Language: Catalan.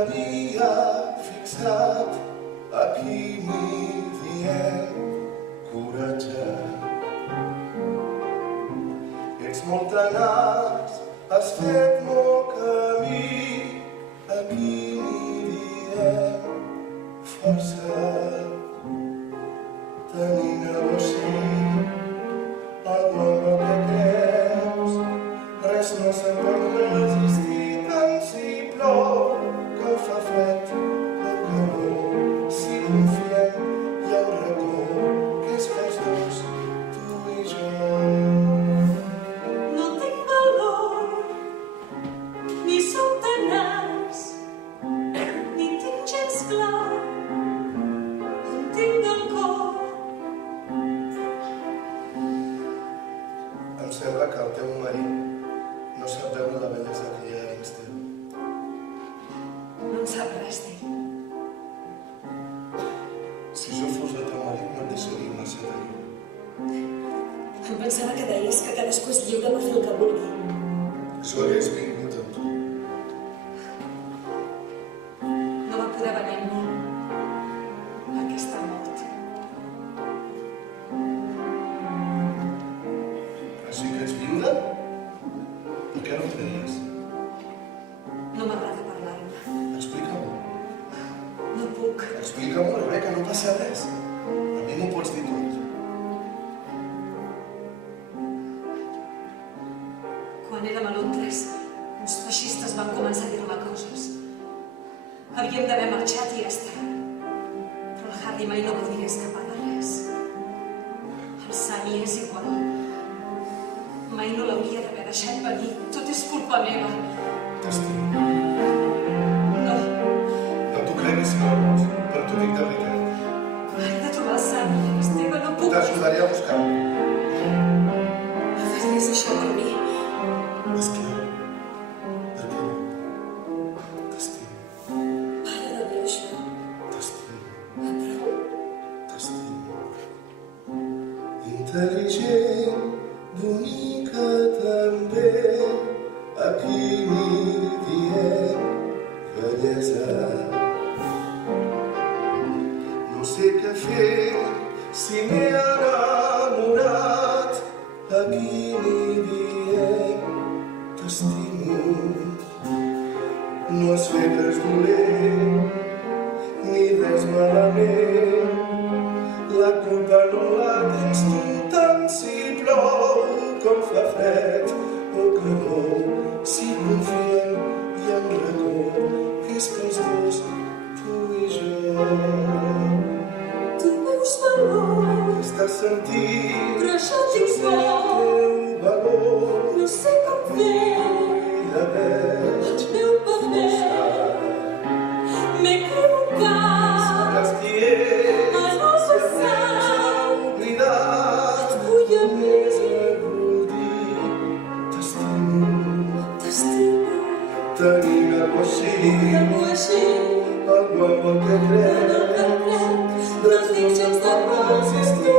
havia fixat aquí m'hi diem coratge. Ets molt tenaç, has fet molt camí, aquí m'hi diem força. Tenir negoci, algo en lo que creus, res no se'n pot resistir tant si plou, que fa fred o calor. Si confiem hi ha un racó que és pels dos, tu i jo. No tinc valor, ni som tenaç, ni tinc gens clar on tinc el cor. Em sembla que el teu marit no sap veure la bellesa que hi ha dins teu. No en sap res d'ell. Si jo fos el teu marit no et deixaria marxar de mi. Em pensava que deies que cadascú és lliure per fer el que vulgui. Jo hagués vingut amb tu. No va poder venir amb mi, perquè està mort. Així que ets viuda? Per què no ho deies? No m'agrada parlar-ne. Explica-m'ho. No puc. Explica-m'ho, Rebeca, no passa res. A mi m'ho pots dir tot. Quan érem a Londres, uns feixistes van començar a dir-me coses. Havíem d'haver marxat i ja està. Però el Harry mai no podia escapar de res. El Sammy és igual. Mai no l'hauria d'haver deixat venir. Tot és culpa meva. T'estimo. No, No t'ho creguis si no vols, però t'ho dic de veritat. he de trobar el Sammy. Esteve, no puc. T'ajudaré a buscar-lo. Faries això per mi. És clar. Per què no? T'estimo. Para de dir això. T'estimo. Va, prou. T'estimo. Intel·ligent, bonica també, aquí m'hi diem bellesa. No sé què fer si m'he enamorat, aquí m'hi diem t'estimo. No has fet res dolent, ni res malament, la culpa no la tens tu tant si plou, com fa fred o calor. Si confiem hi ha un racó que és pels dos, tu i jo. Tu veus valor, Estàs sentint però jo tinc por. el teu valor. No sé com fer D'haver el meu paper. M'he equivocat sabràs qui és, en el si has passat. oblidat. Et vull a mi, Només et vull dir t'estimo. t'estimo. Tenir algo així, Algo així, algo en el que en el crec, que crec. No res no tinc gens se'n de pot por. resistir